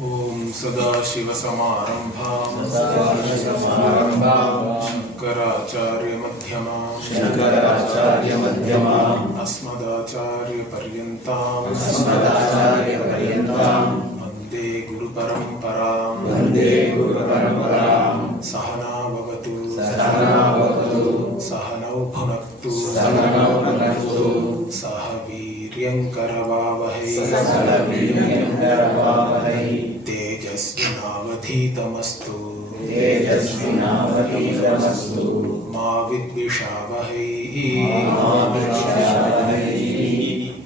Om Sadashiva Samarambham Shankaracharya Madhyamam Asmadacharya Paryantam Vande Guru Paramparam Sahana Bhavatu Sahanau Bhunaktu Sahaviryam Karavavahai Tejasvinavadhitamastu Ma Vidvishavahai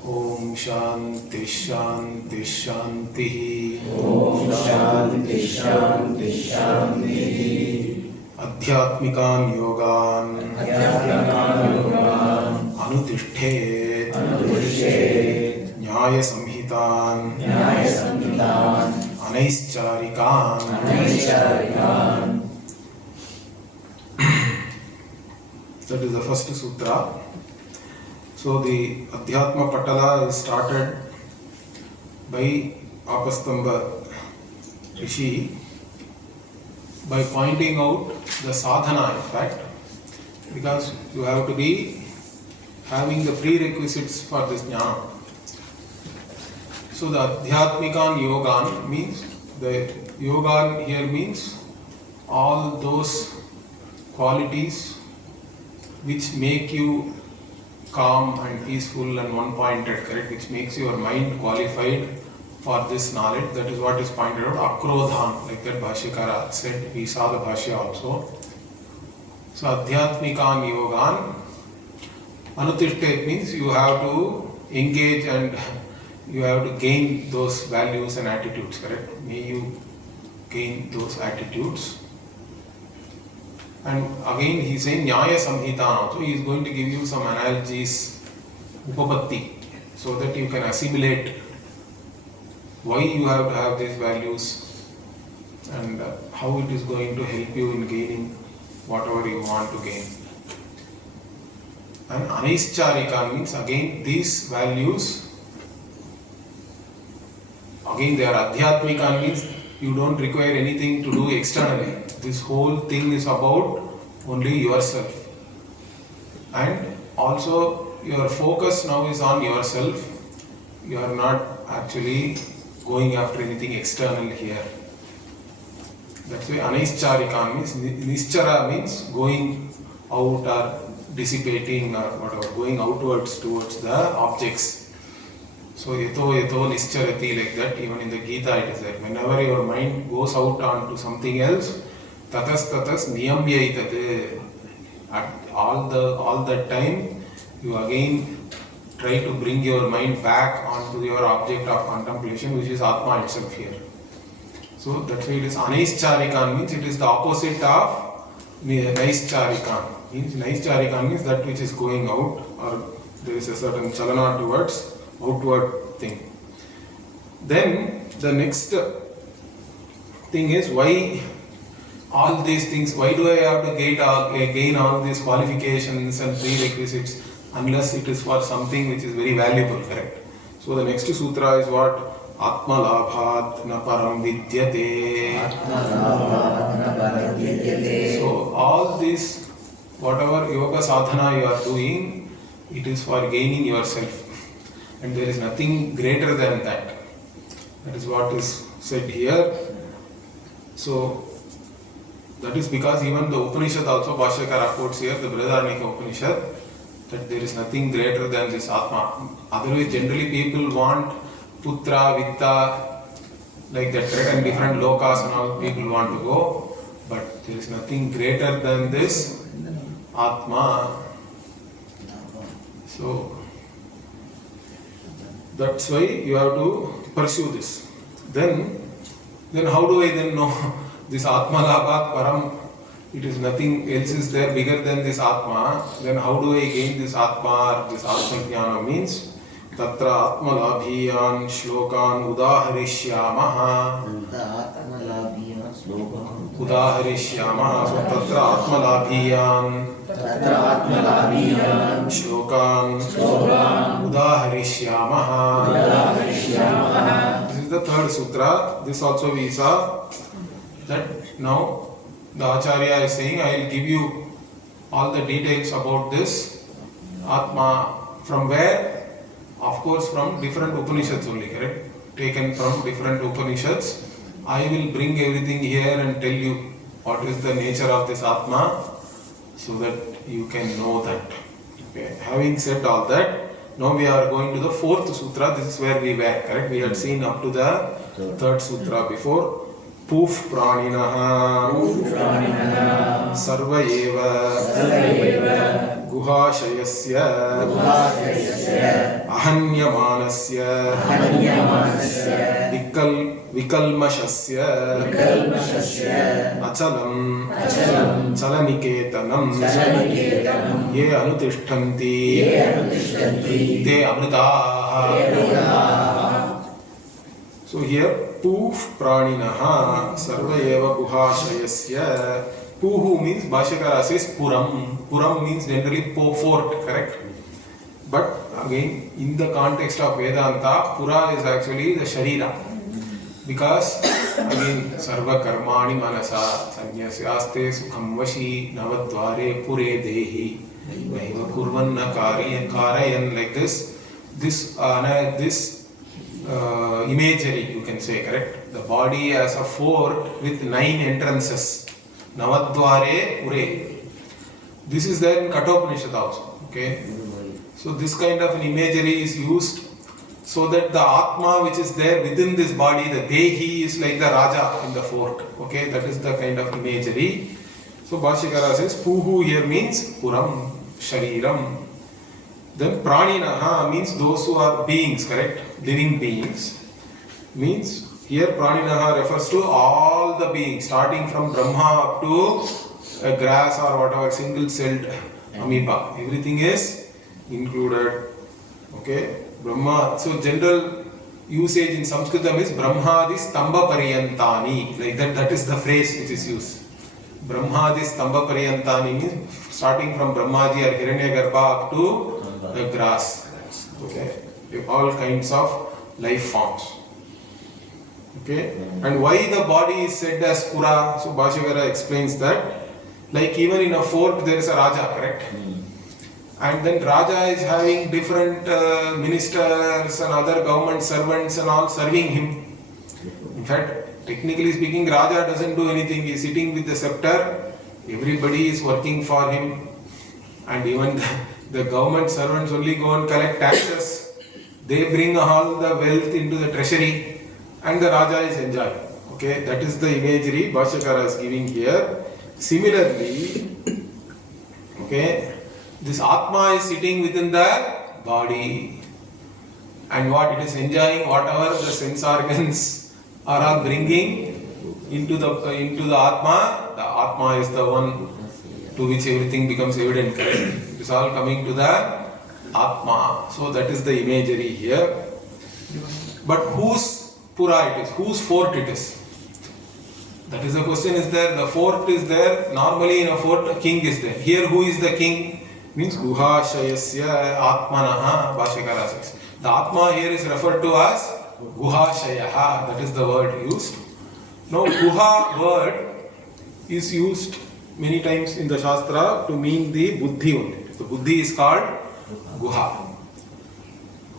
Om Shanti Shanti Shanti Adhyatmikan yogan Anutishtet Nyaya Samhitan Anaischarikan. That is the first sutra. So the Adhyatma Patala is started by Apastamba Rishi by pointing out the sadhana, in fact, because you have to be having the prerequisites for this jnana. So the Adhyatmikan Yogan means, the Yogan here means all those qualities which make you calm and peaceful and one-pointed, correct? Which makes your mind qualified for this knowledge. That is what is pointed out. Akrodhan, like that Bhashyakara said. We saw the Bhashya also. So Adhyatmikan Yogan Anutishtet means you have to engage and you have to gain those values and attitudes, correct? May you gain those attitudes. And again he is saying Nyaya Samhitan also. He is going to give you some analogies, Upapatti, so that you can assimilate why you have to have these values and how it is going to help you in gaining whatever you want to gain. And Anaischarikan means again these values, again they are Adhyatmikan means you don't require anything to do externally. This whole thing is about only yourself. And also your focus now is on yourself. You are not actually going after anything external here. That's why Anaischarikan means, Nischara means going out or dissipating or whatever, going outwards towards the objects. So yato nischarati, like that, even in the Gita it is like, whenever your mind goes out onto something else, tatas niyamyaitat. At all that time, you again try to bring your mind back onto your object of contemplation, which is Atma itself here. So that's why it is Anaischarikan means it is the opposite of Naischarikan. Naischarikan means that which is going out, or there is a certain chalana towards outward thing. Then the next thing is, why all these things, why do I have to gain all these qualifications and prerequisites unless it is for something which is very valuable, correct? So the next sutra is what? Atma labhat na param vidyate. So all this, whatever yoga sadhana you are doing, it is for gaining yourself. And there is nothing greater than that. That is what is said here. So that is because even the Upanishad also, Bhashyakara quotes here, the Brihadaranyaka Upanishad, that there is nothing greater than this Atma. Otherwise, generally people want Putra, Vitta, like that, and different lokas and all people want to go. But there is nothing greater than this Atma. So that's why you have to pursue this. Then how do I then know this Atma Labhat Param? It is nothing else is there bigger than this Atma. Then how do I gain this Atma? This Atma Jnana means Tatra Atma Labhiyan Shlokan Udaharishyamaha. Udaharishyamaha. So Tatra Atma Labhiyan Shlokan Udaharishyamaha. This is is the third sutra. This also we saw that now the Acharya is saying, I will give you all the details about this Atma. From where? Of course from different Upanishads only, correct? Taken from different Upanishads. I will bring everything here and tell you what is the nature of this Atma so that you can know that. Okay. Having said all that, now we are going to the fourth sutra. This is where we were, correct? We had seen up to the third sutra before. Poof praninaha sarva eva guhashayasya ahanyamanasya vikalmashasya achalam chalaniketanam ye anutishtanti te amritaha. So here Poof praninaha sarva eva guhashayasya. Puhu means, Bhashyakara says Puram. Puram means generally fort, correct? But again, in the context of Vedanta, Pura is actually the Sharira. Because again, Sarva Karmani Manasa Sanyasyaste Sukham Vashi Navadvare Pure Dehi Naiva Kurvanna Karayan, like this. This imagery, you can say, correct? The body as a fort with 9 entrances. Navadvare Pure. This is there in Kathopanishad also. Okay? So this kind of an imagery is used so that the Atma which is there within this body, the Dehi, is like the Raja in the fort. Okay? That is the kind of imagery. So Bhashyakara says Puhu here means Puram, Shariram. Then Praninaha means those who are beings, correct? Living beings. Means here Praninaha refers to all the beings, starting from Brahma up to a grass or whatever, single-celled amoeba. Everything is included. Okay? Brahma. So general usage in Sanskritam is Brahmadi Stamba Pariyantani. Like that is the phrase which is used. Brahmadi Stamba Pariyantani means starting from Brahmaji or Hiranyagarbha up to the grass. Okay? All kinds of life forms. Okay? And why the body is said as Pura? So Bhashyakara explains that, like even in a fort there is a Raja, correct? And then Raja is having different ministers and other government servants and all serving him. In fact, technically speaking, Raja doesn't do anything. He is sitting with the scepter. Everybody is working for him. And even the government servants only go and collect taxes. They bring all the wealth into the treasury. And the Raja is enjoying. Okay, that is the imagery Bhashyakara is giving here. Similarly, okay, this Atma is sitting within the body, and what it is enjoying, whatever the sense organs are all bringing into the Atma. The Atma is the one to which everything becomes evident. It is all coming to the Atma. So that is the imagery here. But whose Pura it is? Whose fort it is? That is the question is there. The fort is there. Normally in a fort, a king is there. Here who is the king? Means Guhashayasya Atmanaha, Bhashyakara says. The Atma here is referred to as Guhashayaha. That is the word used. Now Guha word is used many times in the Shastra to mean the Buddhi only. The Buddhi is called Guha.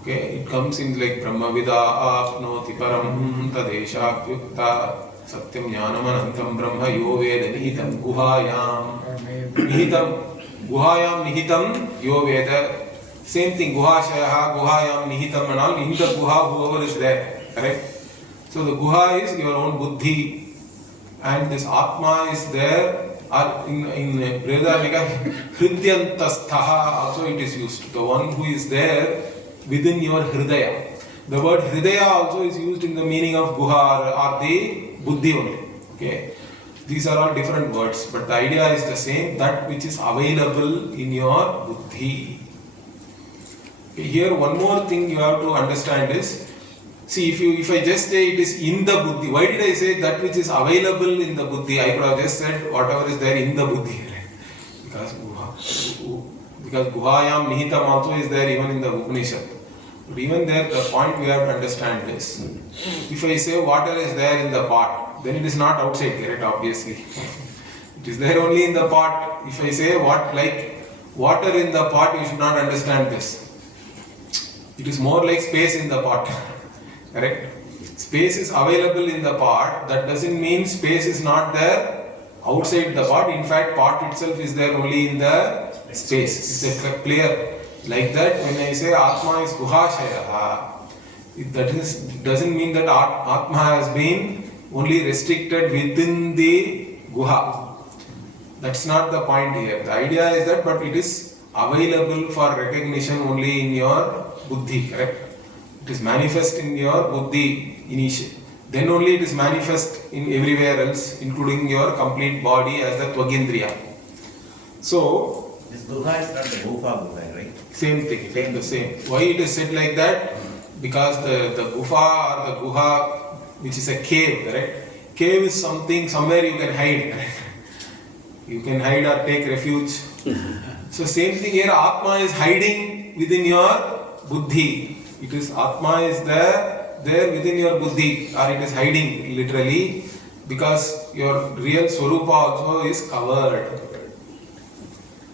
Okay, it comes in like Brahmavida apnoti param tadesha yukta satyam jnanamanantam brahma yo veda nihitam guhayam nihitam yo veda. Same thing, guhashayaha, guhayam nihitam and all. In the guha, whoever is there, correct? So the guha is your own buddhi, and this Atma is there. In Vedanta Hridyantasthaha also it is used. The one who is there within your Hridaya. The word Hridaya also is used in the meaning of Guha or the Buddhi only. Okay? These are all different words, but the idea is the same, that which is available in your Buddhi. Okay, here one more thing you have to understand is, see, if I just say it is in the Buddhi, why did I say that which is available in the Buddhi? I could have just said whatever is there in the Buddhi. Right? Because Guhayam Nihitam also is there even in the Upanishad. But even there, the point we have to understand is, if I say water is there in the pot, then it is not outside, correct? Obviously. It is there only in the pot. If I say water in the pot, you should not understand this. It is more like space in the pot. Correct? Space is available in the pot. That doesn't mean space is not there outside the pot. In fact, pot itself is there only in the space. It's a clear. Like that, when I say Atma is Guhashaya, it doesn't mean that Atma has been only restricted within the Guha. That's not the point here. The idea is that, but it is available for recognition only in your buddhi, correct? It is manifest in your buddhi initially. Then only it is manifest in everywhere else, including your complete body as the Tvagindriya. So, this Guha is not the Gufa, right? Same thing, the same. Why it is said like that? Because the Gufa or the Guha, which is a cave, correct? Cave is something, somewhere you can hide, correct? You can hide or take refuge. So same thing here, Atma is hiding within your buddhi. It is Atma is there within your buddhi, or it is hiding literally, because your real Swarupa also is covered.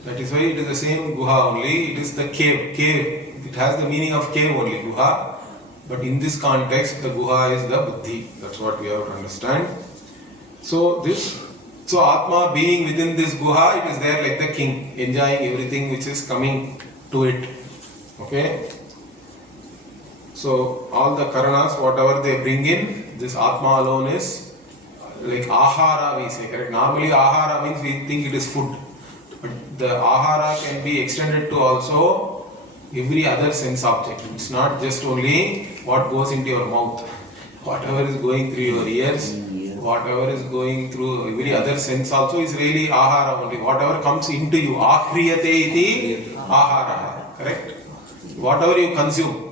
That is why it is the same Guha only, it is the cave. It has the meaning of cave only, Guha. But in this context, the Guha is the buddhi. That's what we have to understand. So Atma being within this Guha, it is there like the king, enjoying everything which is coming to it. Okay? So all the Karanas, whatever they bring in, this Atma alone is like Ahara we say, correct? Normally Ahara means we think it is food. But the Ahara can be extended to also every other sense object. It's not just only what goes into your mouth. Whatever is going through your ears, whatever is going through every other sense also is really Ahara only. Whatever comes into you, Ahriyate iti Ahara, correct? Whatever you consume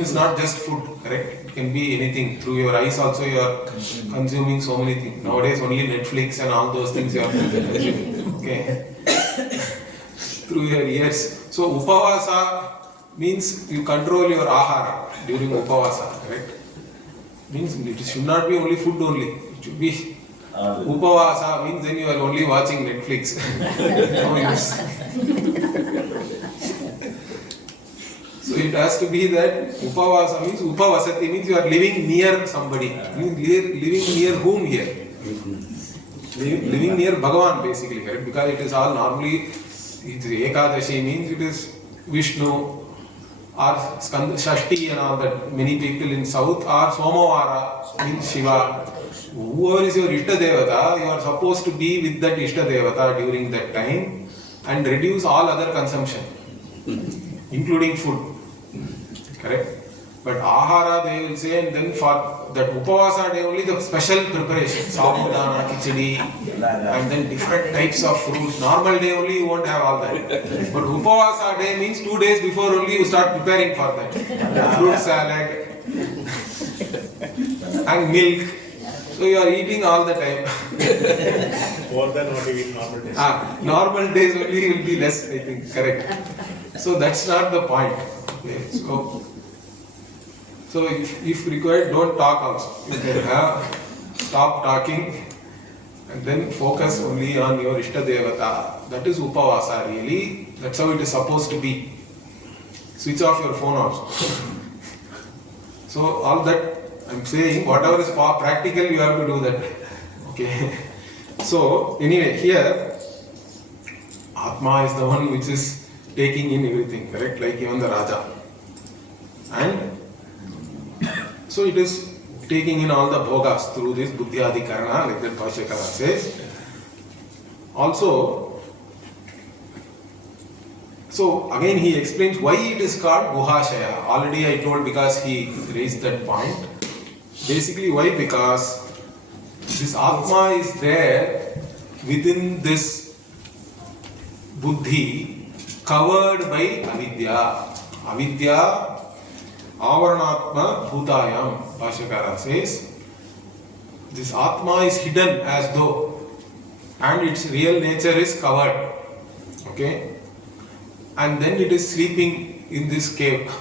is not just food, correct? It can be anything. Through your eyes also you are consuming so many things. Nowadays only Netflix and all those things you are consuming. Okay. Through your ears. So Upavasa means you control your ahara during Upavasa, correct? Means it should not be only food only. It should be Upavasa means then you are only watching Netflix. No use. So it has to be that Upavasa means Upavasati means you are living near somebody. Living near whom here? Living near Bhagavan basically, correct? Because it is all normally, Ekadashi means it is Vishnu or Shashti and all that. Many people in south are Somavara means Shiva. Whoever is your Ishta Devata, you are supposed to be with that Ishta Devata during that time and reduce all other consumption, including food. Correct? But Ahara they will say, and then for that Upavasa day only the special preparation, Sabudana, Khichdi, and then different types of fruits. Normal day only you won't have all that. But Upavasa day means 2 days before only you start preparing for that. Fruit salad and milk. So you are eating all the time. More than what you eat normal days. Normal days only will be less, I think, correct. So that's not the point. Okay, so if required, don't talk also. You can stop talking and then focus only on your Ishta Devata. That is Upavasa really. That's how it is supposed to be. Switch off your phone also. So all that I'm saying, whatever is practical, you have to do that. Okay. So anyway, here Atma is the one which is taking in everything, correct? Like even the Raja. And so it is taking in all the bhogas through this buddhyadi karana, like that Bhashyakara says. Also, so again he explains why it is called Guhashaya. Already I told because he raised that point. Basically why? Because this Atma is there within this buddhi covered by avidya. Avidya Avaranatma Bhutayam, Bhashyakara says. This Atma is hidden as though, and its real nature is covered. Okay? And then it is sleeping in this cave.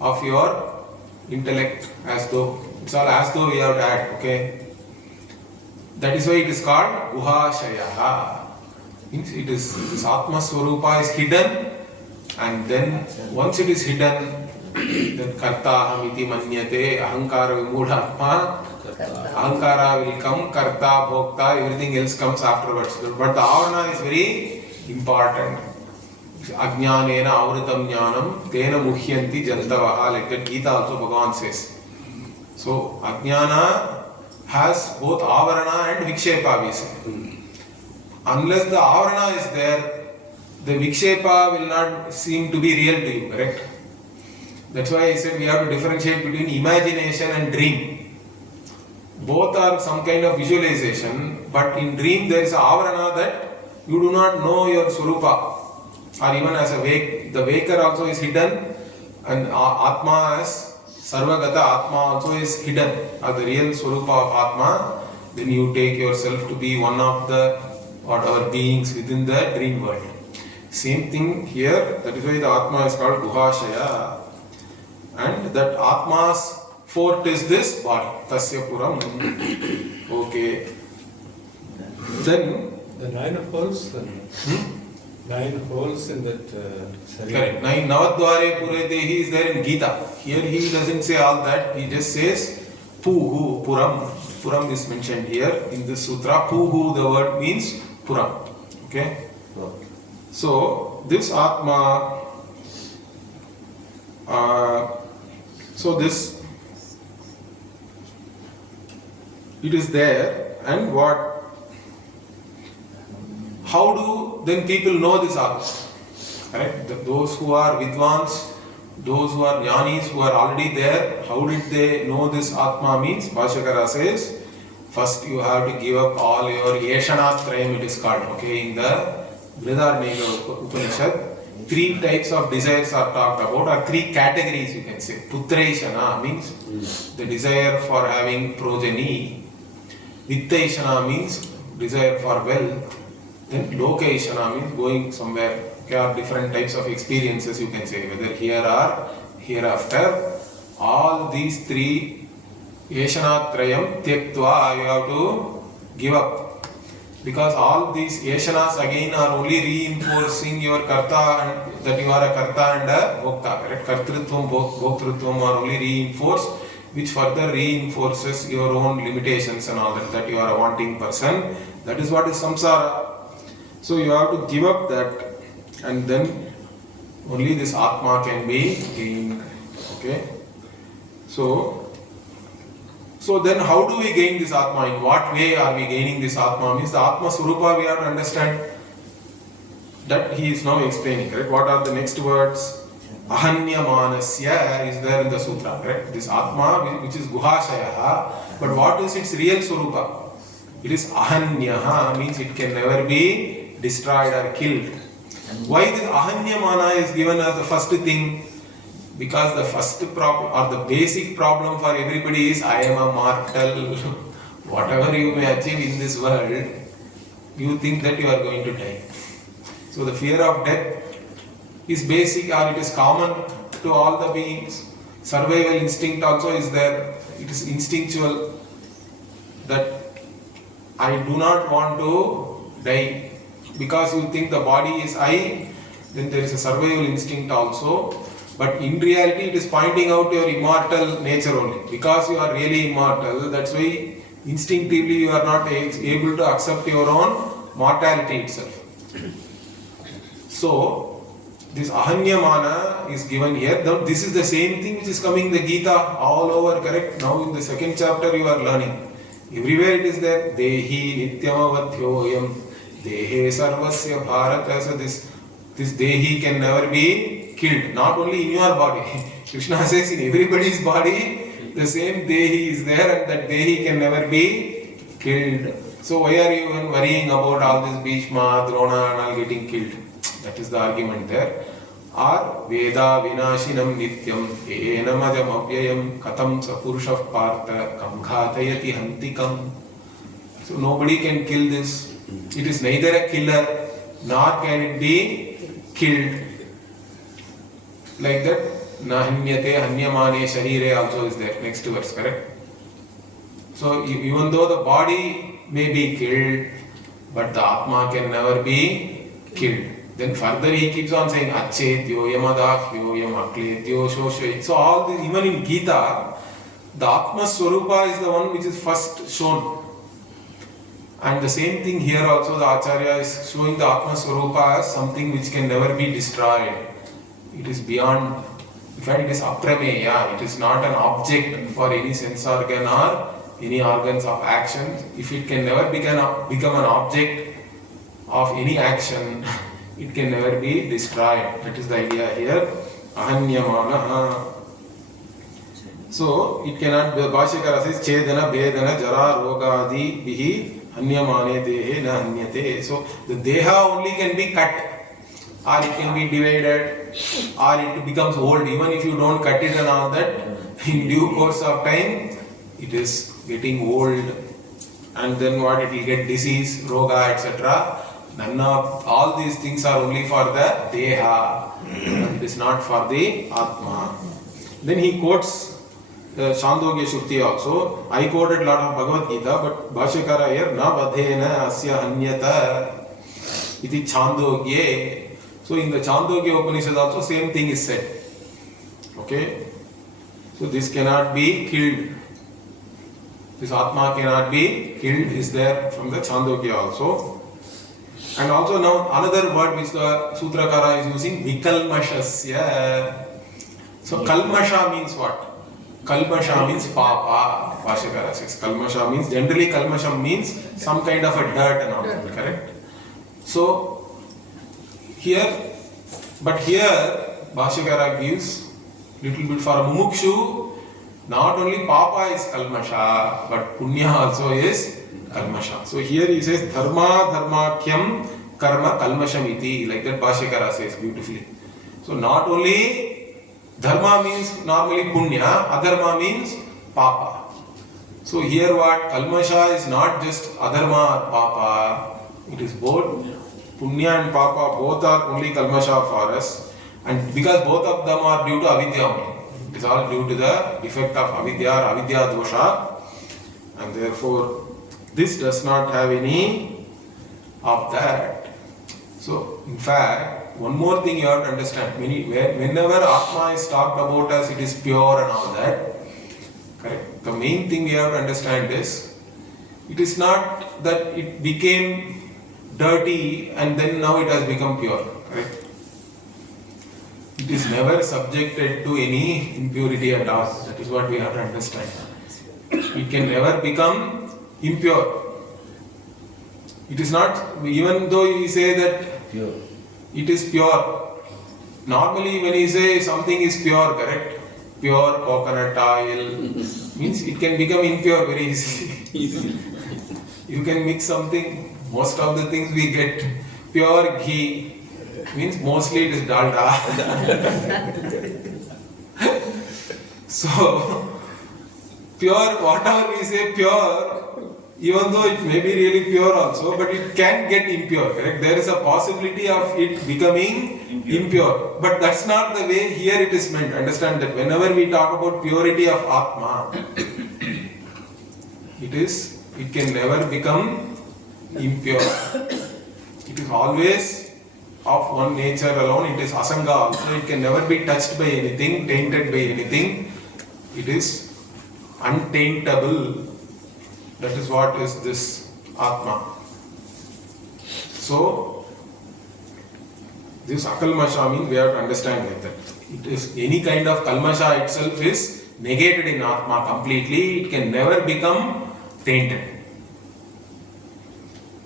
of your intellect, as though it's all as though we have to add, okay? That is why it is called Guhashaya. Means it is, this Atma Swarupa is hidden, and then once it is hidden, then Kartaham iti manyate, Ahankara vimudhatma, Ahankara will come, Karta, Bhokta, everything else comes afterwards. But the Avarana is very important. Ajnanena avritam jnanam, tena muhyanti jantavaha, like that Gita also Bhagavan says. So Ajnana has both Avarana and Vikshepa, we say. Unless the Avarana is there, the Vikshepa will not seem to be real to you, correct? That's why I said we have to differentiate between imagination and dream. Both are some kind of visualization, but in dream there is a Avarana that you do not know your Swarupa. Or even as a wake, the waker also is hidden, and Atma as Sarvagata Atma also is hidden, or the real Swarupa of Atma. Then you take yourself to be one of the whatever beings within the dream world. Same thing here, that is why the Atma is called Guhashaya. And that Atma's fort is this body, Tasya Puram. Okay. Then the 9 holes, 9 holes in that correct. Navadware Pure Dehi is there in Gita. Here he doesn't say all that, he just says Puhu, Puram. Puram is mentioned here in this sutra. Puhu, the word means Puram. Okay? So, this Atma, it is there, and what? How do then people know this Atma? Correct? Those who are Vidwans, those who are Jnanis, who are already there, how did they know this Atma means? Bhashyakara says, first you have to give up all your Yeshanatrayam, it is called, okay, in the Brihadaranyaka Upanishad. 3 types of desires are talked about, or 3 categories you can say. Putraishana means the desire for having progeny. Vittaishana means desire for wealth. Then Lokaishana means going somewhere. There are different types of experiences you can say, whether here or hereafter. All these 3 Yeshanatrayam Tyaktva you have to give up. Because all these Yeshanas again are only reinforcing your Karta, and that you are a Karta and a Bhokta. Correct? Kartrutvam, Bhoktrutvam are only reinforced, which further reinforces your own limitations and all that you are a wanting person. That is what is samsara. So you have to give up that, and then only this Atma can be gained. Okay? So then how do we gain this Atma? In what way are we gaining this Atma? Means the Atma Swarupa we have to understand. That he is now explaining, correct? What are the next words? Ahanyamanasya is there in the sutra, correct? This Atma which is Guhashaya, but what is its real Swarupa? It is Ahanyaha, means it can never be destroyed or killed. Why this Ahanyamana is given as the first thing? Because the first problem or the basic problem for everybody is I am a mortal. Whatever you may achieve in this world, you think that you are going to die. So the fear of death is basic, or it is common to all the beings. Survival instinct also is there. It is instinctual that I do not want to die. Because you think the body is I, then there is a survival instinct also. But in reality, it is pointing out your immortal nature only. Because you are really immortal, that's why instinctively you are not able to accept your own mortality itself. So, this Ahanyamana is given here. Now, this is the same thing which is coming in the Gita all over, correct? Now in the 2nd chapter you are learning. Everywhere it is there. Dehi nityamavadhyoyam dehe sarvasya bharata. So this Dehi can never be killed, not only in your body. Krishna says in everybody's body, the same Dehi is there, and that Dehi can never be killed. So why are you even worrying about all this Bhishma, Drona and all getting killed? That is the argument there. Or Veda Vinashinam Nityam Enamajam Avyayam Katam Sapurushav Partha Kam Ghatayati Hantikam. So nobody can kill this. It is neither a killer nor can it be killed. Like that, na hanyate hanyamane sharire also is there, next verse, correct? So even though the body may be killed, but the Atma can never be killed. Then further he keeps on saying Achetyo, Yamadahyo, Yamakletyo, Shosho. So all this, even in Gita, the Atma Swarupa is the one which is first shown. And the same thing here also, the Acharya is showing the Atma Swarupa as something which can never be destroyed. It is beyond, in fact it is aprameya, it is not an object for any sense organ or any organs of action. If it can never become an object of any action, it can never be destroyed. That is the idea here. Ahanyamanaha. So, it cannot be, Bhashyakara says, Chedana, Vedana, Jara, Rogadi, Bihi, Hanyamane, Dehe, Na Hanyate. So, the Deha only can be cut, or it can be divided, or it becomes old. Even if you don't cut it and all that, in due course of time, it is getting old, and then what, it will get disease, roga, etc. None of all these things are only for the Deha, it is not for the Atma. Then he quotes Chandogya Shukti also. I quoted a lot of Bhagavad Gita, but Bhashyakara here, na badhena asya hanyata iti Chandogye. So in the Chandogya Upanishad also same thing is said. Okay? So this cannot be killed. This Atma cannot be killed is there from the Chandogya also. And also now another word which the Sutrakara is using, Vikalmashasya. So Kalmasha means what? Kalmasha means Papa, Bhashyakara says. Kalmasha means, generally Kalmasha means some kind of a dirt and all that, correct? So here, but here Bhashyakara gives little bit for Mumukshu. Not only Papa is Kalmasha, but Punya also is Kalmasha. So here he says Dharma Dharmakyam Karma Kalmashamiti, like that Bhashyakara says beautifully. So not only Dharma means normally Punya, Adharma means Papa. So here what? Kalmasha is not just Adharma or Papa, it is both. Punya and Papa both are only Kalmasha for us, and because both of them are due to Avidya only. It is all due to the defect of avidya or avidya dosha, and therefore this does not have any of that. So in fact, one more thing you have to understand, whenever Atma is talked about as it is pure and all that, correct? The main thing we have to understand is, it is not that it became dirty and then now it has become pure, correct? It is never subjected to any impurity at all. That is what we have to understand. It can never become impure. It is not, even though we say that pure. It is pure. Normally when we say something is pure, correct? Pure coconut oil means it can become impure very easily. You can mix something, most of the things we get pure ghee. Means mostly it is dalda. So, pure, whatever we say pure, even though it may be really pure also, but it can get impure, correct? There is a possibility of it becoming impure. But that's not the way here it is meant. Understand that whenever we talk about purity of Atma, it can never become impure. It is always of one nature alone. It is asanga also. It can never be touched by anything, tainted by anything. It is untaintable. That is what is this Atma. So, this akalmasha means we have to understand like that. It is any kind of kalmasha itself is negated in Atma completely. It can never become tainted.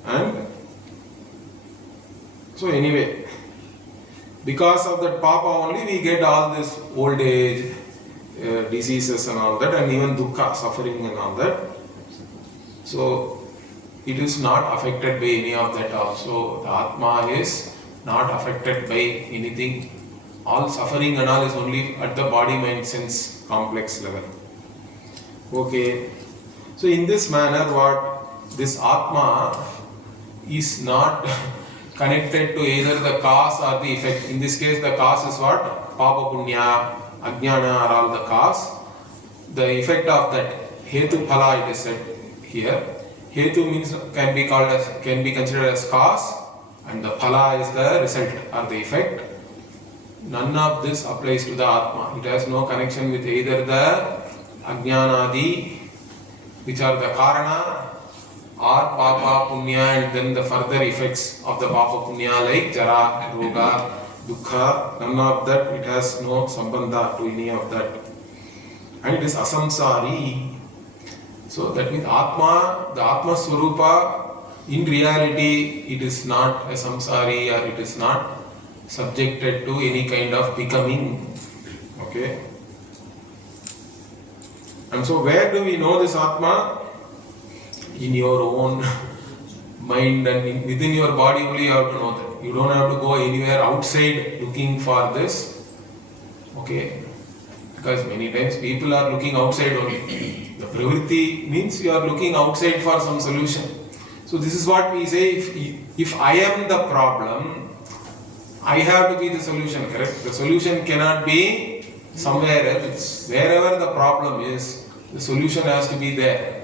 And so anyway, because of that Papa only we get all this old age, diseases and all that, and even dukkha, suffering and all that. So it is not affected by any of that also. The Atma is not affected by anything. All suffering and all is only at the body, mind, sense complex level. Okay. So in this manner, what this Atma is not connected to either the cause or the effect. In this case, the cause is what? Papa Punya, Ajnana are all the cause. The effect of that Hetu Phala, it is said here. Hetu means can be considered as cause, and the Phala is the result or the effect. None of this applies to the Atma. It has no connection with either the Ajnanadi, which are the Karana, or Papa, Punya, and then the further effects of the Papa, Punya like Jara, Roga, Dukkha. None of that, it has no sambandha to any of that. And it is asamsari. So that means Atma, the Atma Swarupa, in reality, it is not a samsari or it is not subjected to any kind of becoming. Okay. And so where do we know this Atma? In your own mind and within your body only you have to know that. You don't have to go anywhere outside looking for this. Okay. Because many times people are looking outside only. The pravritti means you are looking outside for some solution. So this is what we say, if I am the problem, I have to be the solution, correct? The solution cannot be somewhere else. Wherever the problem is, the solution has to be there.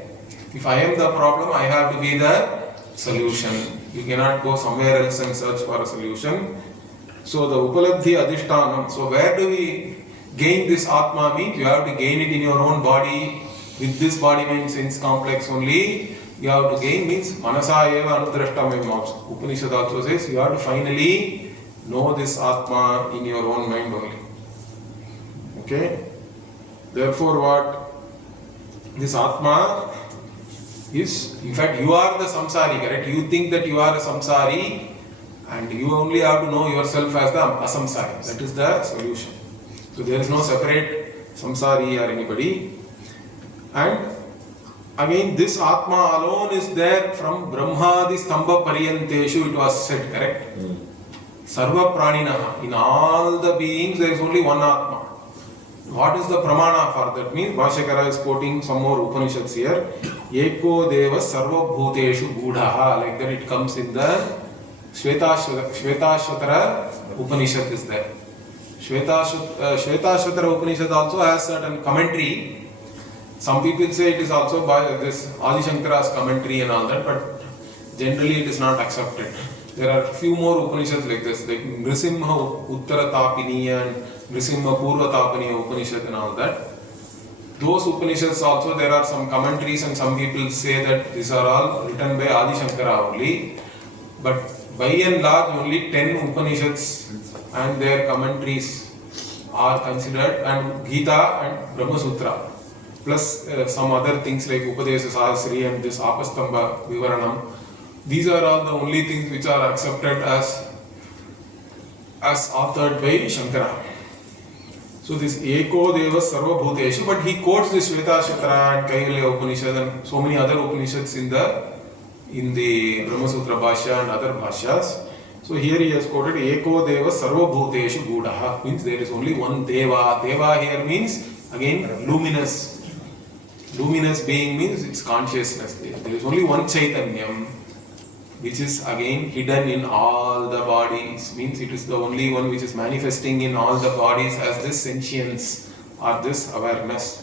If I am the problem, I have to be the solution. You cannot go somewhere else and search for a solution. So the Upalabdhi Adhishtanam. So where do we gain this Atma means? You have to gain it in your own body. With this body mind sense complex only, you have to gain means Manasa eva anudrashtam also. Upanishad also says you have to finally know this Atma in your own mind only. Okay? Therefore what? This Atma is, in fact, you are the samsari, correct? You think that you are a samsari and you only have to know yourself as the asamsari. That is the solution. So there is no separate samsari or anybody. And again, this Atma alone is there from Brahmadi Stambha Pariyanteshu, it was said, correct? Sarva Praninaha. In all the beings, there is only one Atma. What is the pramana for that? Means Bhashyakara is quoting some more Upanishads here. Eko Deva Sarva Bhuteshu Gudhaha. Like that it comes in the Shvetashvatara Upanishad is there. Shvetashvatara Upanishad also has certain commentary. Some people say it is also by this Adi Shankara's commentary and all that, but generally it is not accepted. There are few more Upanishads like this, like Nrisimha Uttara Tapini and Nrisimha Purva Tapini Upanishad and all that. Those Upanishads also, there are some commentaries and some people say that these are all written by Adi Shankara only. But by and large, only 10 Upanishads and their commentaries are considered, and Gita and Brahmasutra. Plus some other things like Upadesha Sahasri and this Apastamba Vivaranam. These are all the only things which are accepted as authored by Shankara. So this Eko Deva Sarva Bhuteshu, but he quotes this Shvetashvatara and Kaivalya Upanishad and so many other Upanishads in the Brahmasutra Bhashya and other Bhashyas. So here he has quoted Eko Deva Sarva Bhuteshu Gudaha, means there is only one Deva. Deva here means again luminous. Luminous being means it's consciousness. There is only one Chaitanyam, which is again hidden in all the bodies. Means it is the only one which is manifesting in all the bodies as this sentience or this awareness.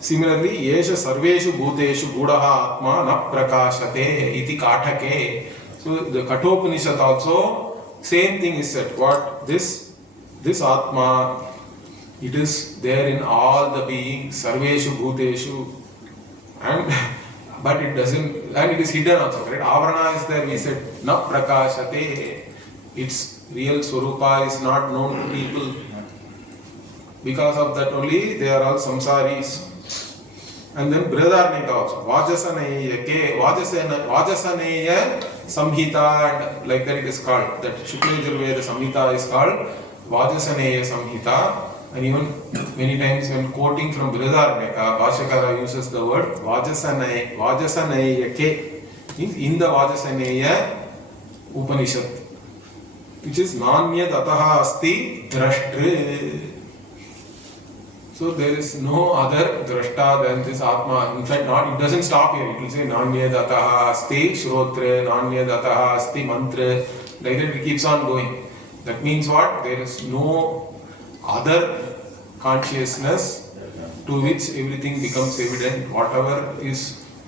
Similarly, Yesha Sarveshu Bhuteshu Gudaha Atma Na Prakashate Iti Kathake. So the Kathopanishad also, same thing is said. What? This Atma, it is there in all the beings, Sarveshu Bhuteshu, and but it doesn't, and it is hidden also, right? Avarana is there, we said, Na Prakashate, its real Swarupa is not known to people. Because of that only, they are all samsaris. And then Brihadaranyaka also, Vajasaneya Samhita, and like that it is called, that Shukla Yajurveda Samhita is called Vajasaneya Samhita. And even many times when quoting from Brihadaranyaka, Bhashyakara uses the word Vajasaneyake, means in the Vajasaneya Upanishad, which is Nanyad Ataha Asti Drashtri. So there is no other drashta than this Atma. In fact, it doesn't stop here. It will say Nanyad Ataha Asti Shrotre, Nanyad Ataha Asti Mantra. Like that it keeps on going. That means what? There is no other consciousness to which everything becomes evident. Whatever is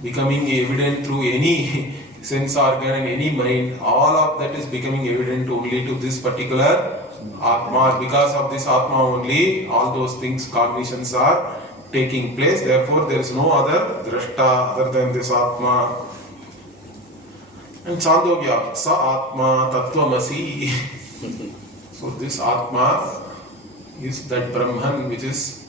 becoming evident through any sense organ and any mind, all of that is becoming evident only to this particular Atma. Because of this Atma only, all those things, cognitions are taking place. Therefore, there is no other drashta other than this Atma. And Chandogya, Sa Atma Tattvamasi. So this Atma is that Brahman which is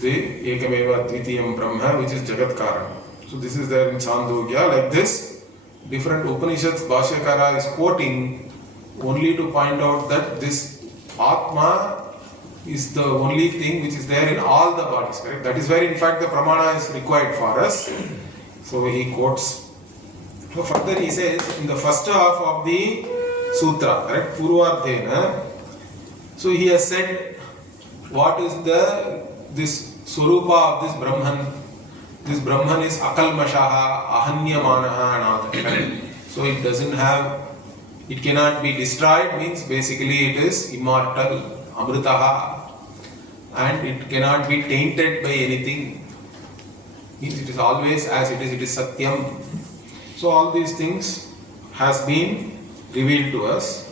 the Ekameva Dvitiyam Brahma, which is Jagat Karan. So this is there in Chandogya. Like this, different Upanishads Bhashyakara is quoting only to point out that this Atma is the only thing which is there in all the bodies, correct? That is where in fact the pramana is required for us. So he quotes. So further he says in the first half of the sutra, correct? Purvardhena. So he has said what is this Swarupa of this Brahman. This Brahman is akalmashaha, ahanyamanaha and all that. So it doesn't have, it cannot be destroyed, means basically it is immortal, amritaha, and it cannot be tainted by anything. Means it is always as it is satyam. So all these things has been revealed to us.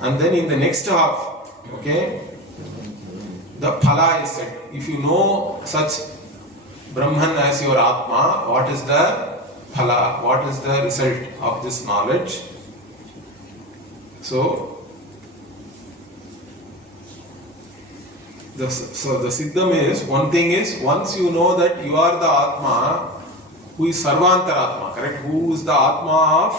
And then in the next half, okay, the phala is said. If you know such Brahman as your Atma, what is the phala? What is the result of this knowledge? So the Siddham is, one thing is, once you know that you are the Atma, who is Sarvantaratma, correct? Who is the Atma of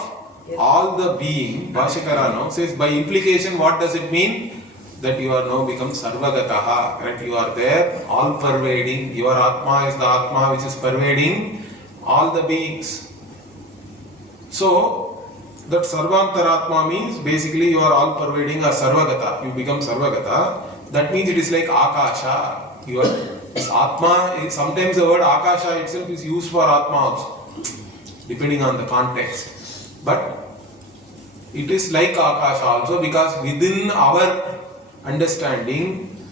all the being, Bhashyakara now says, by implication, what does it mean? That you are now become Sarvagataha, correct? You are there, all pervading. Your Atma is the Atma which is pervading all the beings. So, that Sarvantaratma means basically you are all pervading or Sarvagata. You become Sarvagata. That means it is like Akasha. This Atma, sometimes the word Akasha itself is used for Atma also, depending on the context. But it is like Akasha also, because within our understanding,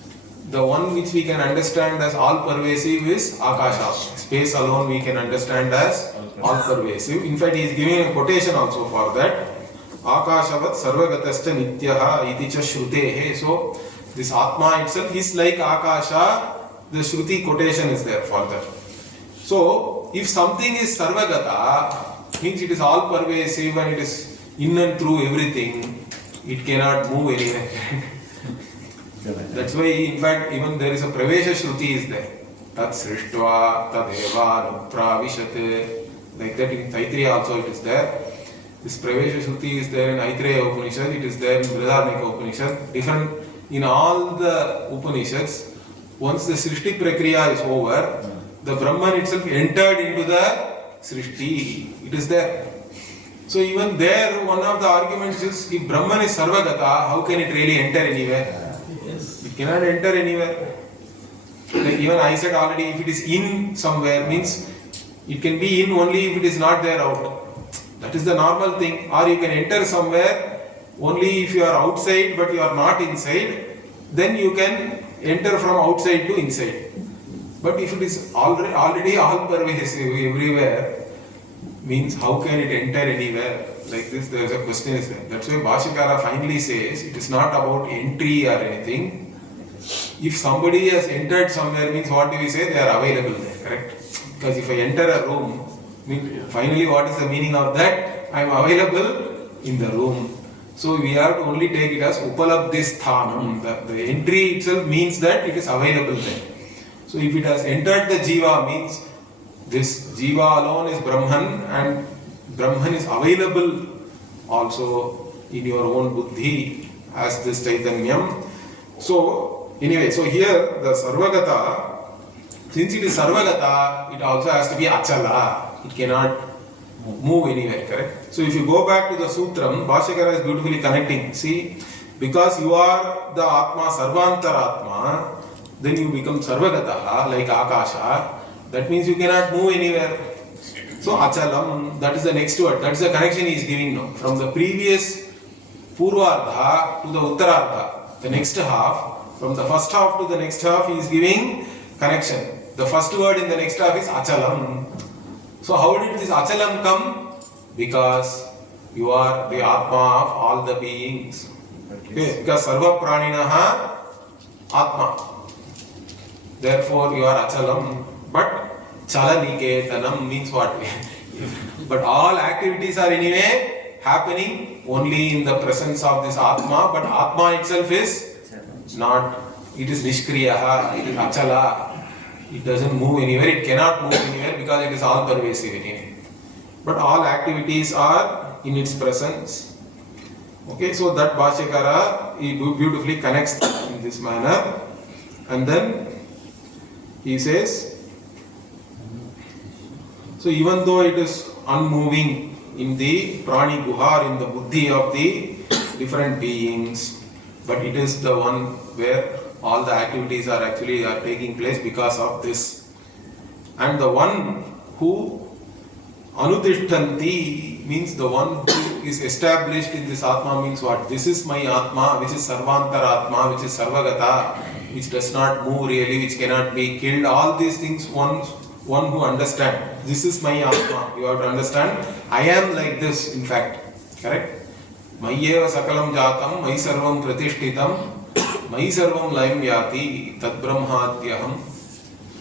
the one which we can understand as all pervasive is Akasha. Space alone we can understand as all pervasive. In fact, he is giving a quotation also for that. Akashavat sarvagatascha nityaha iti cha shrutehe. So, this Atma itself is like Akasha. The Shruti quotation is there for that. So, if something is sarvagata, means it is all pervasive and it is in and through everything, it cannot move anywhere. That's why, in fact, even there is a Pravesha Shruti is there. Tat Srishtva, Tadeva, Nupravishat. Like that in Taittiriya also it is there. This Pravesha Shruti is there in Aitreya Upanishad, it is there in Brihadaranyaka Upanishad. Different in all the Upanishads. Once the Srishti Prakriya is over, the Brahman itself entered into the Srishti. It is there. So even there, one of the arguments is, if Brahman is Sarvagata, how can it really enter anywhere? Yes. It cannot enter anywhere. Like even I said already, if it is in somewhere, means it can be in only if it is not there out. That is the normal thing. Or you can enter somewhere only if you are outside but you are not inside, then you can enter from outside to inside. But if it is already all pervasive everywhere, means how can it enter anywhere? Like this, there is a question is there. That's why Bhashyakara finally says it is not about entry or anything. If somebody has entered somewhere, means what do we say? They are available there, correct? Because if I enter a room, finally what is the meaning of that? I am available in the room. So we have to only take it as Upalabdhisthanam. The entry itself means that it is available there. So if it has entered the Jiva, means this Jiva alone is Brahman, and Brahman is available also in your own buddhi as this Chaitanyam. So anyway, so here the Sarvagata, since it is Sarvagata, it also has to be Achala. It cannot move anywhere, correct? So if you go back to the Sutram, Bhashyakara is beautifully connecting. See, because you are the Atma, Sarvantaratma, then you become Sarvagataha, like Akasha. That means you cannot move anywhere. So Achalam, that is the next word. That is the connection he is giving now. From the previous Purvardha to the Uttarardha, the next half, From the first half to the next half, he is giving connection. The first word in the next half is Achalam. So how did this Achalam come? Because you are the Atma of all the beings. Okay. Because Sarva Praninaha Atma. Therefore you are Achalam. But Chalaniketanam means what? But all activities are anyway happening only in the presence of this Atma. But Atma itself is not. It is Nishkriyaha. It is Achala. It doesn't move anywhere. It cannot move anywhere because it is all pervasive anyway. But all activities are in its presence. Okay, so that Bhashyakara he beautifully connects in this manner. And then he says, so even though it is unmoving in the Prani Guha, in the Buddhi of the different beings, but it is the one where all the activities are taking place because of this. And the one who Anutishtanti means the one who is established in this Atma means what? This is my Atma, which is Sarvantaratma, which is Sarvagata, which does not move really, which cannot be killed. All these things, one who understands. This is my Atma. You have to understand. I am like this, in fact. Correct? Mayyeva sakalam jatam, mai sarvam pratishtitam, mai sarvam layam yati, tad brahmadyaham.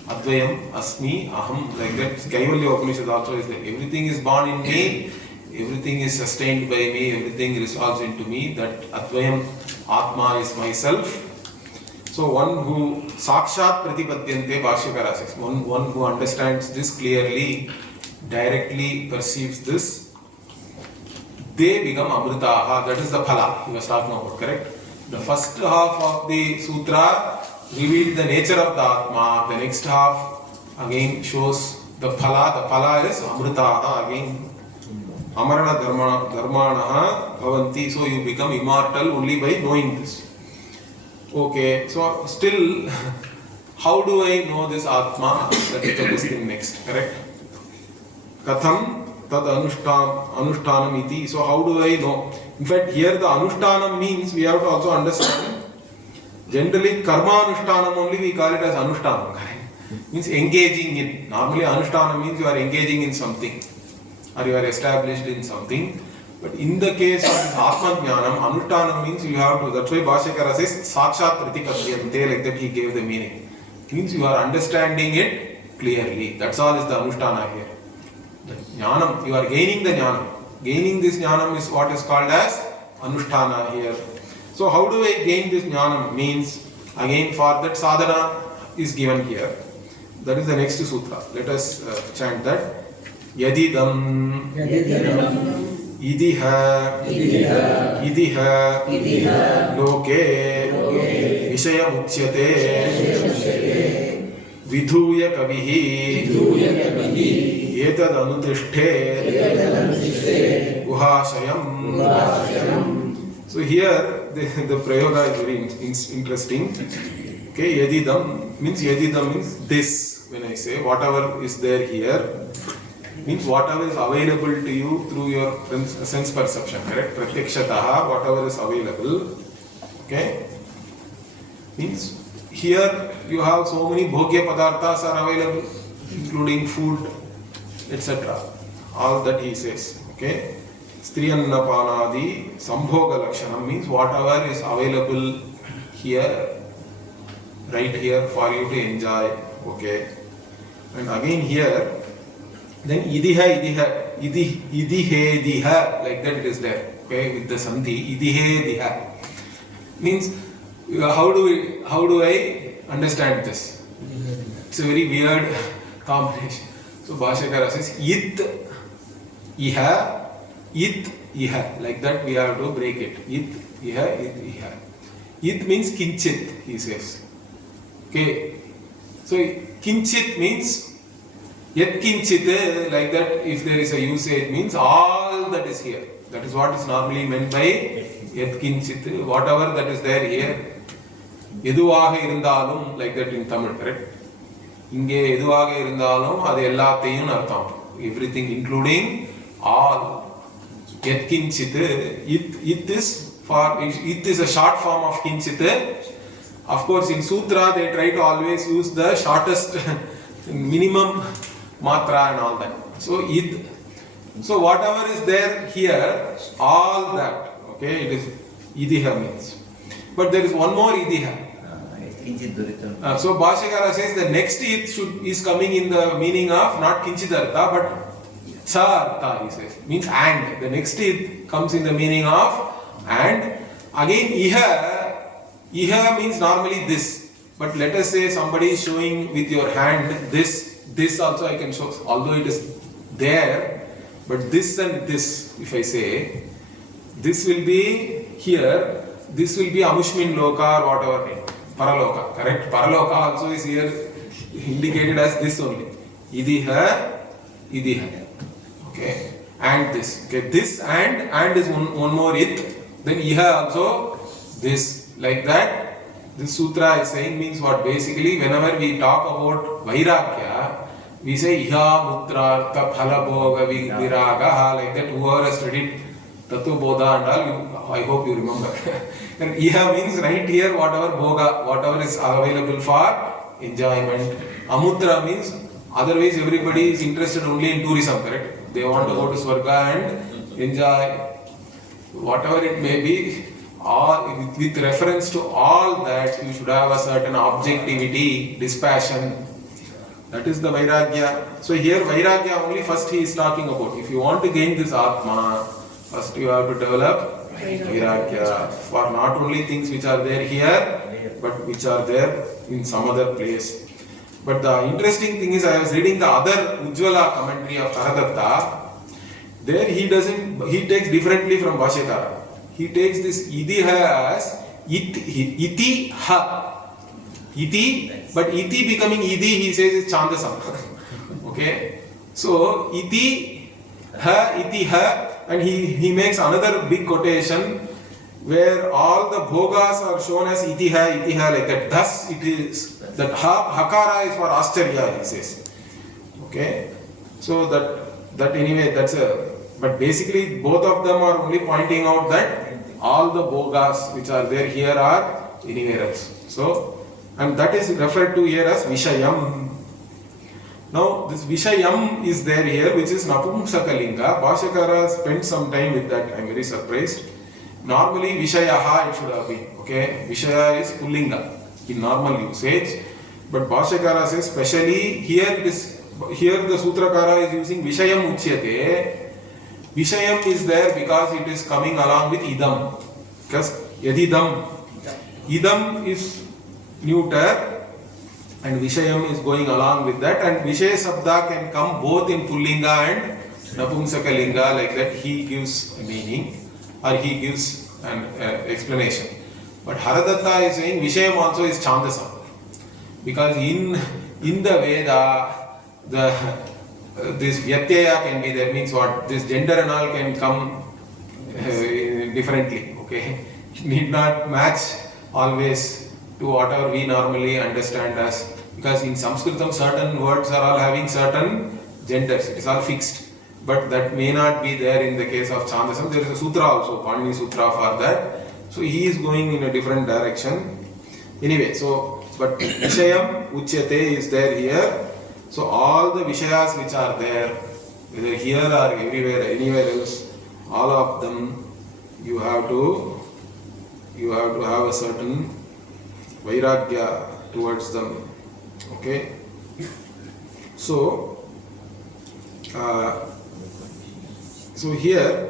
Advayam, Asmi, Aham, like that. Kaivalya Upanishad also is there. Everything is born in me, everything is sustained by me, everything resolves into me. That Advayam, Atma is myself. So one who Sakshat Pratipadyante Bhashyakara says, one who understands this clearly, directly perceives this, they become Amritaha. That is the Phala he was talking about, correct? The first half of the sutra revealed the nature of the Atma. The next half again shows the Phala. The Phala is Amritaha again. Amarana Dharmanaha Bhavanti. So you become immortal only by knowing this. Okay, so still, how do I know this Atma? That is the question next, correct? Katham tad anushtanam iti. So how do I know? In fact, here the anushtanam means we have to also understand. Generally, karma anushtanam only we call it as anushtanam. Means engaging in. Normally, anushtanam means you are engaging in something or you are established in something. But in the case of this Atma Jnanam, anushtanam means you have to. That's why Bhashyakara says sakshat pratipadyante, like that he gave the meaning. It means you are understanding it clearly. That's all is the anushtana here. The jnanam, you are gaining the jnanam. Gaining this jnanam is what is called as anushtana here. So how do I gain this jnanam? Means, again for that sadhana is given here. That is the next sutra. Let us chant that. Yadidam idiha loke vishayamuchyate vidhuya kavihi etad anutishte guhashayam. So here the prayoga is very interesting. Okay, yadidam means this. When I say whatever is there here, means whatever is available to you through your sense perception, correct? Pratyakshataha, whatever is available. Okay, means here you have so many bhogya padarthas are available, including food, etc. All that he says. Okay. Striyannapanadi sambhoga lakshanam means whatever is available here, right here for you to enjoy. Okay. And again here, then idihe diha, like that it is there. Okay, with the sandhi, idihe diha means how do I understand this? It's a very weird combination. So Bhashyakara says it iha, like that we have to break it. It iha. It means kinchit, he says. Okay, so kinchit means yet kinchit, like that if there is a usage means all that is here. That is what is normally meant by yet kinchit, whatever that is there here. Eduvaga irundalum, like that in Tamil, correct? Inge eduvaga irundalum, adu ellathayum artham. Everything including all. Yet kinchit, it is a short form of kinchit. Of course, in Sutra, they try to always use the shortest minimum matra and all that. So, id. So, whatever is there here, all that, okay, it is idiha means. But there is one more idiha. So, Bhashyakara says the next id is coming in the meaning of not kinchidartha, but chartha, he says. Means and. The next id comes in the meaning of and. Again, iha means normally this. But let us say somebody is showing with your hand this also I can show, although it is there, but this and this, if I say, this will be here, this will be Amushmin Loka or whatever, Paraloka, correct? Paraloka also is here indicated as this only. Idiha, okay, and this, okay, this and is one more it, then iha also this, like that. This sutra is saying means what? Basically, whenever we talk about Vairagya, we say iha mutrartha phala bhoga viraga, like that. Whoever has studied Tattva Bodha and all, I hope you remember. And iha means right here whatever bhoga, whatever is available for enjoyment. Amutra means otherwise everybody is interested only in tourism, correct? They want to go to Swarga and enjoy whatever it may be. All, with reference to all that, you should have a certain objectivity, dispassion. That is the Vairagya. So here Vairagya only first he is talking about. If you want to gain this Atma, first you have to develop Vairagya for not only things which are there here, but which are there in some other place. But the interesting thing is, I was reading the other Ujjvala commentary of Haradatta. There he takes differently from Bhashyakara. He takes this idiha as iti ha. Iti, but iti becoming idi, he says is chandasam. Okay? So, iti ha, and he makes another big quotation where all the bhogas are shown as itiha, like that. Thus it is, that hakara is for Acharya, he says. Okay? So, that anyway, that's a, but basically both of them are only pointing out that all the bhogas which are there here are anywhere else. So, and that is referred to here as Vishayam. Now, this Vishayam is there here, which is Napumsakalinga. Bhashyakara spent some time with that. I am very surprised. Normally, Vishayaha it should have been. Okay, Vishaya is Pullinga in normal usage. But Bhashyakara says, especially here the Sutrakara is using Vishayam Uchyate. Vishayam is there because it is coming along with idam. Because yadidam. Idam is neuter and Vishayam is going along with that, and Vishaya Sabda can come both in Pullinga and Napumsakalinga, like that he gives a meaning or he gives an explanation. But Haradatta is saying Vishayam also is Chandasam. Because in the Veda, this Vyatyaya can be there, means what? This gender and all can come differently, okay? Need not match always to whatever we normally understand as, because in Sanskritam certain words are all having certain genders, it is all fixed. But that may not be there in the case of Chandasam. There is a sutra also, Panini Sutra for that. So he is going in a different direction. Anyway, so, but Vishayam Uchyate is there here. So all the Vishayas which are there, whether here or everywhere, anywhere else, all of them, you have to have a certain Vairagya towards them. Okay? So here,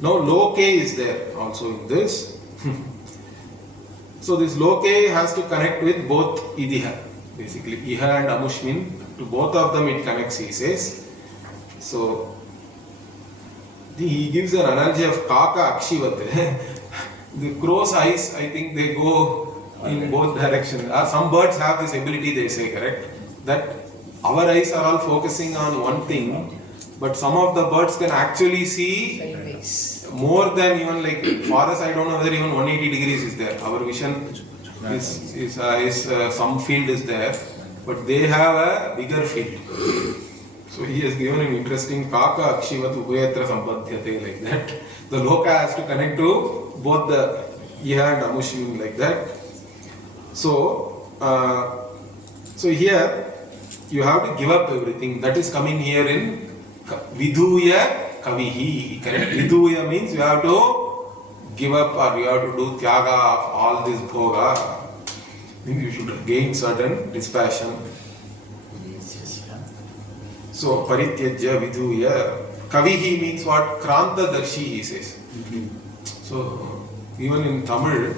now Loke is there also in this. So this Loke has to connect with both Idiha, basically Iha and Amushmin. To both of them it connects, he says. So he gives an analogy of Kaka Akshivat. The crow's eyes, I think they go in both directions. Some birds have this ability, they say, correct? That our eyes are all focusing on one thing, but some of the birds can actually see more than even, like for us, I don't know whether even 180 degrees is there. Our vision is some field is there, but they have a bigger field. So he has given an interesting kaka akshivat ubhayatra sambandhyate, like that. The loka has to connect to both the iha and amushim, like that. So, so here you have to give up everything. That is coming here in viduya kavihi. Correct? Viduya means you have to give up or you have to do tyaga of all this bhoga. You should gain certain dispassion. So, parityajya viduya. Kavihi means what? Kranta darshi, he says. So, even in Tamil,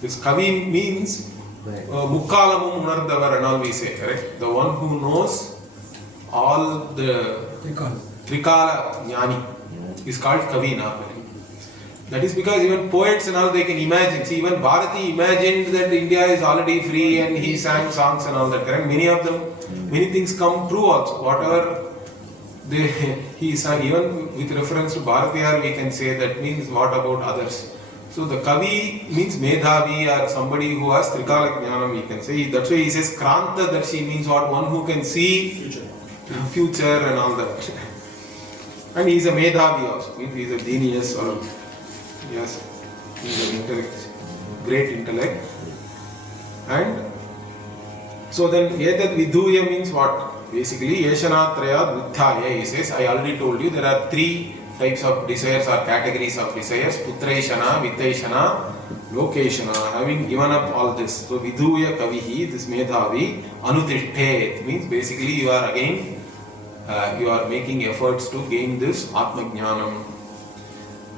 this kavi means mukkalamum unardavar and all we say, correct? The one who knows all the Trikala jnani is called kavi now. That is because even poets and all, they can imagine. See, even Bharati imagined that India is already free and he sang songs and all that, correct? Many of them, many things come true also. Whatever he sang, even with reference to Bharatiyar, we can say that means what about others. So the Kavi means Medhavi or somebody who has Trikala Jnanam, we can say. That's why he says Kranta Darshi means what? One who can see future and all that. And he is a Medhavi also, means he is a genius or yes, he is an intellect, great intellect. And so then Etat Viduya means what? Basically, Yeshanatraya Vithaya, he says. I already told you there are three types of desires or categories of desires: Putraishana, Vittaishana, Lokeshana. Having given up all this, so Viduya Kavihi, this Medhavi, Anutishtet means basically you are again, you are making efforts to gain this Atma Jnanam.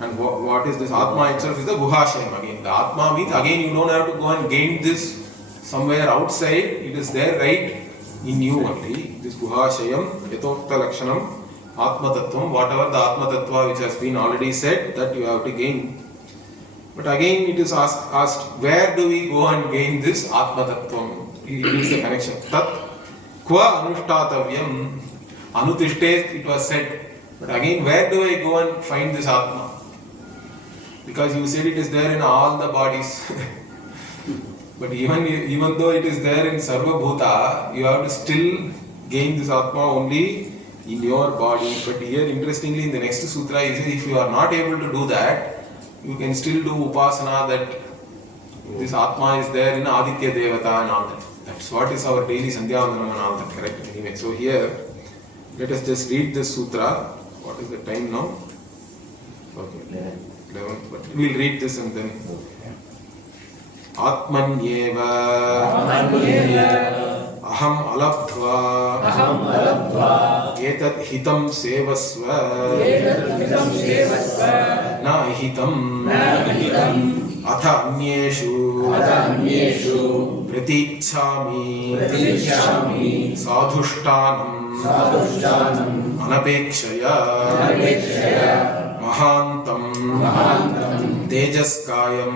And what is this? Atma itself is the Guhashayam again. The Atma means again you don't have to go and gain this somewhere outside, it is there right in you only. This Guhashayam, Yatokta Lakshanam, Atma Tattvam, whatever the Atma Tattva which has been already said, that you have to gain. But again it is asked where do we go and gain this Atma Tattvam? It is the connection. Tat Kwa Anushthatavyam Anutishtet, it was said. But again, where do I go and find this Atma? Because you said it is there in all the bodies. But even though it is there in Sarva Bhuta, you have to still gain this Atma only in your body. But here, interestingly, in the next sutra, he says if you are not able to do that, you can still do Upasana that this Atma is there in Aditya Devata and all that. That's what is our daily Sandhyavandanam and all that, correct? Anyway, so here, let us just read this sutra. What is the time now? Okay, 11. But we'll read this and then. Atmanyeva aham alabdva etat hitam sevasva na hitam atha anyeshu pratikshami sadhushtanam anapekshaya mahantam Tejaskayam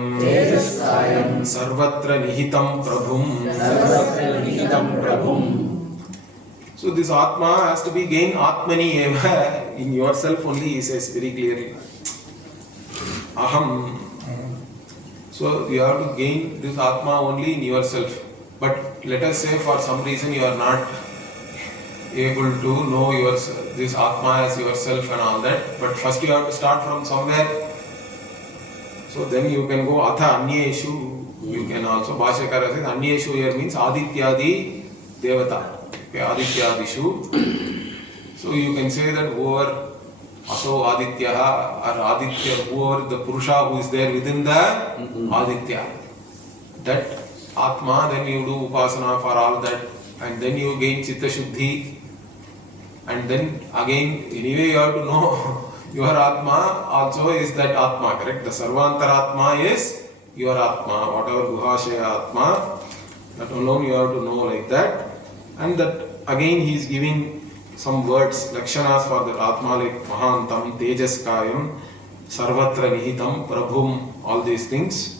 Sarvatra Nihitam Prabhum. So this Atma has to be gained Atmani eva in yourself only, he says very clearly. Aham. So you have to gain this Atma only in yourself. But let us say for some reason you are not able to know yourself, this Atma as yourself and all that. But first you have to start from somewhere. So then you can go Atha Anyeshu. You can also, Bhashyakara says Anyeshu here means Adityadi Devata. Okay, Adityadishu. So you can say that whoever Aso Adityaha or Aditya, whoever the Purusha who is there within the Aditya. That Atma, then you do Upasana for all that. And then you gain Chitta Shuddhi. And then again, anyway you have to know your Atma also is that Atma, correct? The Sarvantaratma is your Atma, whatever Guhashaya Atma, that alone you have to know like that. And that again he is giving some words, Lakshanas for that Atma like Mahantam, Tejaskayam, Sarvatra Nihitam, Prabhum, all these things.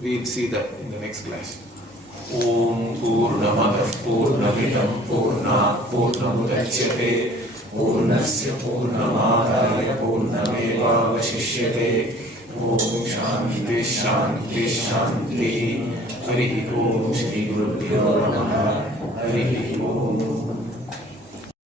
We will see that in the next class. Om Purnamadav Purnamidam Purnat Purnamudachyate Purnasya Purnamādaya Purnamevāvashishyate. Om Shanti Shanti Shanti. Harihi Om Shri Gurubhyo Namaha. Harihi Om.